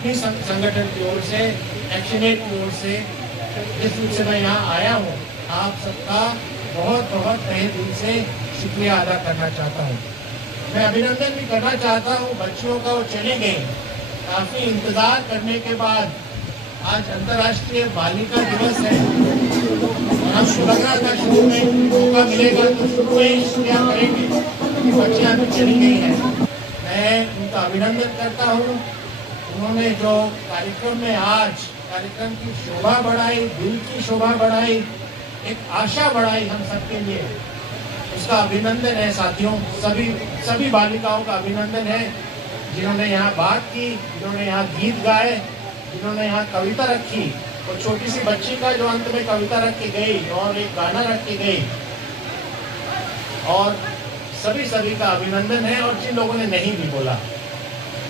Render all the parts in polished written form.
अपनी संगठन की ओर से, एक्शनेट की ओर से जिस रूप से मैं यहाँ आया हूँ, आप सबका बहुत बहुत तहे दिल से शुक्रिया अदा करना चाहता हूँ। मैं अभिनंदन भी करना चाहता हूँ बच्चियों का, वो चले गए काफ़ी इंतज़ार करने के बाद। आज अंतर्राष्ट्रीय बालिका दिवस है और हमको लग रहा था शुरू में मौका मिलेगा तो शुरू में ही शुक्रिया करेंगे, क्योंकि बच्चियाँ भी चली गई हैं। मैं उनका अभिनंदन करता हूँ। उन्होंने जो कार्यक्रम में आज कार्यक्रम की शोभा बढ़ाई, दिल की शोभा बढ़ाई, एक आशा बढ़ाई हम सबके लिए, उसका अभिनंदन है साथियों। सभी बालिकाओं का अभिनंदन है जिन्होंने यहाँ बात की, जिन्होंने यहाँ गीत गाए, जिन्होंने यहाँ कविता रखी। और छोटी सी बच्ची का जो अंत में कविता रख के गई और एक गाना रख के गई, और सभी का अभिनंदन है। और जिन लोगों ने नहीं भी बोला,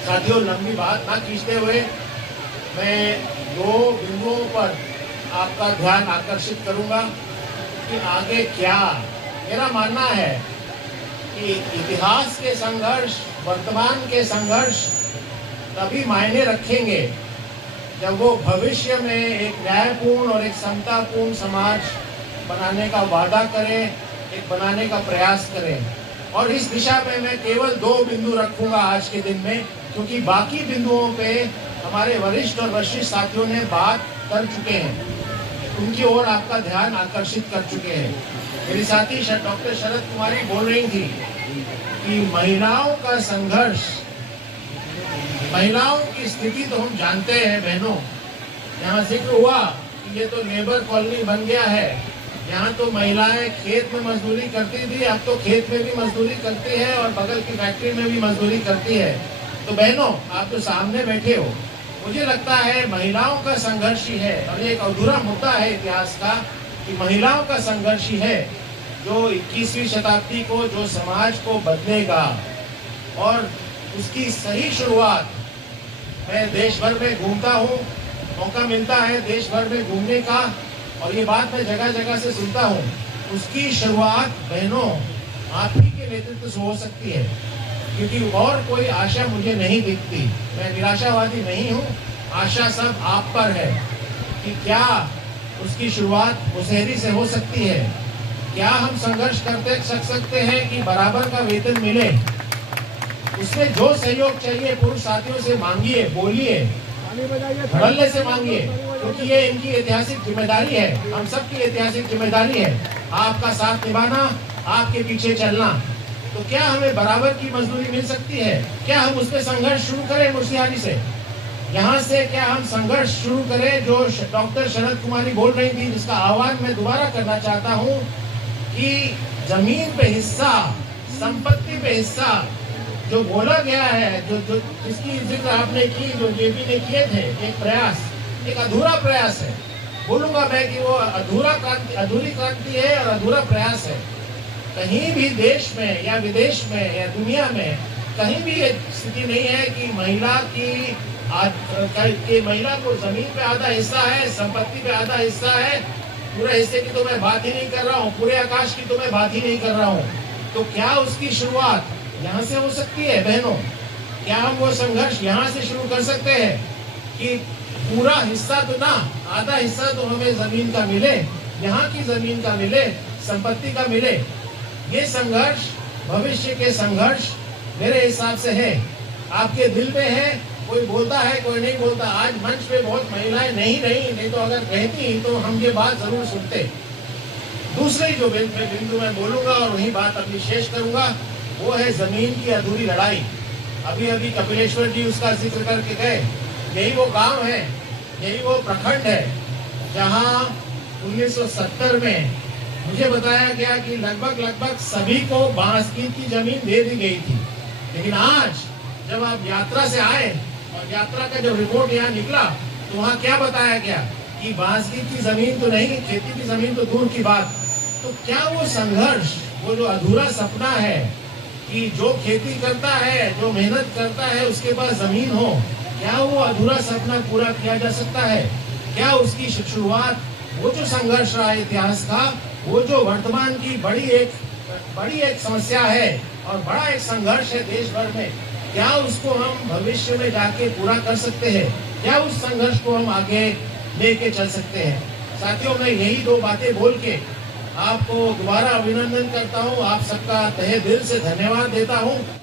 साथियों लंबी बात ना खींचते हुए मैं 2 बिंदुओं पर आपका ध्यान आकर्षित करूंगा कि आगे क्या। मेरा मानना है कि इतिहास के संघर्ष, वर्तमान के संघर्ष तभी मायने रखेंगे जब वो भविष्य में एक न्यायपूर्ण और एक समतापूर्ण समाज बनाने का वादा करें, एक बनाने का प्रयास करें। और इस दिशा में मैं केवल 2 बिंदु रखूंगा आज के दिन में, क्योंकि बाकी बिंदुओं पे हमारे वरिष्ठ और वरिष्ठ साथियों ने बात कर चुके हैं, उनकी ओर आपका ध्यान आकर्षित कर चुके हैं। मेरी साथी डॉक्टर शरद कुमारी बोल रही थी कि महिलाओं का संघर्ष, महिलाओं की स्थिति तो हम जानते हैं बहनों। यहाँ जिक्र हुआ कि ये तो लेबर कॉलोनी बन गया है, यहाँ तो महिलाएं खेत में मजदूरी करती थी, अब तो खेत में भी मजदूरी करती है और बगल की फैक्ट्री में भी मजदूरी करती है। तो बहनों, आप तो सामने बैठे हो, मुझे लगता है महिलाओं का संघर्ष ही है, और ये एक अधूरा मुद्दा है इतिहास का कि महिलाओं का संघर्ष ही है जो 21वीं शताब्दी को, जो समाज को बदलेगा। और उसकी सही शुरुआत, मैं देश भर में घूमता हूँ, मौका मिलता है देश भर में घूमने का, और ये बात मैं जगह जगह से सुनता हूँ, उसकी शुरुआत बहनों आप ही के नेतृत्व से हो सकती है, क्योंकि और कोई आशा मुझे नहीं दिखती। मैं निराशावादी नहीं हूँ, आशा सब आप पर है कि क्या उसकी शुरुआत मुसहरी से हो सकती है। क्या हम संघर्ष करते सकते हैं कि बराबर का वेतन मिले। उसमें जो सहयोग चाहिए पुरुष साथियों से मांगिए, बोलिए, धड़ल्ले से मांगिए, क्योंकि ये इनकी ऐतिहासिक जिम्मेदारी है, हम सबकी ऐतिहासिक जिम्मेदारी है आपका साथ निभाना, आपके पीछे चलना। तो क्या हमें बराबर की मजदूरी मिल सकती है? क्या हम उस पर संघर्ष शुरू करें मुर्शियारी से? यहाँ से क्या हम संघर्ष शुरू करें जो डॉक्टर शरद कुमारी बोल रही थी, जिसका आह्वान मैं दोबारा करना चाहता हूँ कि जमीन पे हिस्सा, संपत्ति पे हिस्सा जो बोला गया है, जो जिसकी जिक्र आपने की, जो जेपी ने किए थे, एक प्रयास, एक अधूरा प्रयास है। बोलूंगा मैं कि वो अधूरी क्रांति है और अधूरा प्रयास है। कहीं भी देश में या विदेश में या दुनिया में कहीं भी ये स्थिति नहीं है कि महिला को जमीन पे आधा हिस्सा है, संपत्ति पे आधा हिस्सा है। पूरे हिस्से की तो मैं बात ही नहीं कर रहा हूँ, पूरे आकाश की तो मैं बात ही नहीं कर रहा हूँ। तो क्या उसकी शुरुआत यहाँ से हो सकती है बहनों? क्या हम वो संघर्ष यहाँ से शुरू कर सकते हैं कि पूरा हिस्सा तो ना, आधा हिस्सा तो हमें जमीन का मिले, यहाँ की जमीन का मिले, संपत्ति का मिले। ये संघर्ष भविष्य के संघर्ष मेरे हिसाब से है, आपके दिल में है। कोई बोलता है, कोई नहीं बोलता। आज मंच पे बहुत महिलाएं नहीं तो अगर कहती तो हम ये बात जरूर सुनते। दूसरी जो बिंदु मैं बोलूंगा और वही बात अपनी शेष करूंगा, वो है जमीन की अधूरी लड़ाई। अभी कपिलेश्वर जी उसका जिक्र करके गए। यही वो गांव है, यही वो प्रखंड है जहां 1970 में मुझे बताया गया कि लगभग सभी को बांसगीत की जमीन दे दी गई थी। लेकिन आज जब आप यात्रा से आए और यात्रा का जब रिपोर्ट यहाँ निकला तो वहाँ क्या बताया गया कि बांसगीत की जमीन तो नहीं, खेती की जमीन तो दूर की बात। तो क्या वो संघर्ष, वो जो अधूरा सपना है कि जो खेती करता है, जो मेहनत करता है, उसके पास जमीन हो, क्या वो अधूरा सपना पूरा किया जा सकता है? क्या उसकी शुरुआत, वो जो संघर्ष रहा है इतिहास का, वो जो वर्तमान की बड़ी एक समस्या है और बड़ा एक संघर्ष है देश भर में, क्या उसको हम भविष्य में जाके पूरा कर सकते हैं, क्या उस संघर्ष को हम आगे लेके चल सकते हैं। साथियों, मैं यही दो बातें बोल के आपको दोबारा अभिनंदन करता हूँ, आप सबका तहे दिल से धन्यवाद देता हूँ।